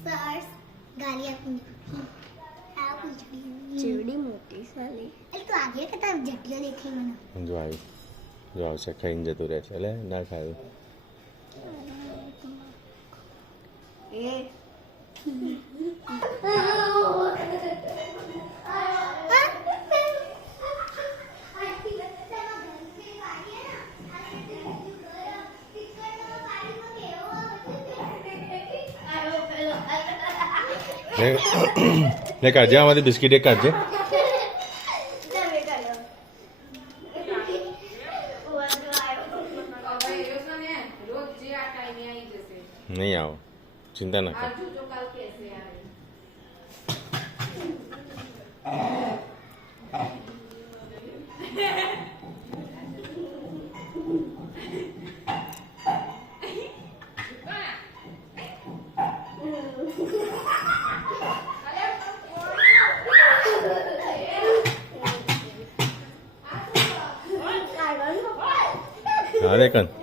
સર્સ ગાલી આપી આ પૂછડી ચેવડી મોટી સાલી એટલે તું આજે કે તાર જટિયો દેખાય મને જો આવી જો આવશે ખાઈને જતું રહે છે એટલે ના ખાયું એ ને કાઢજે આમાંથી બિસ્કીટ એક કાઢજે નહીં આવો ચિંતા ના કર અરે કન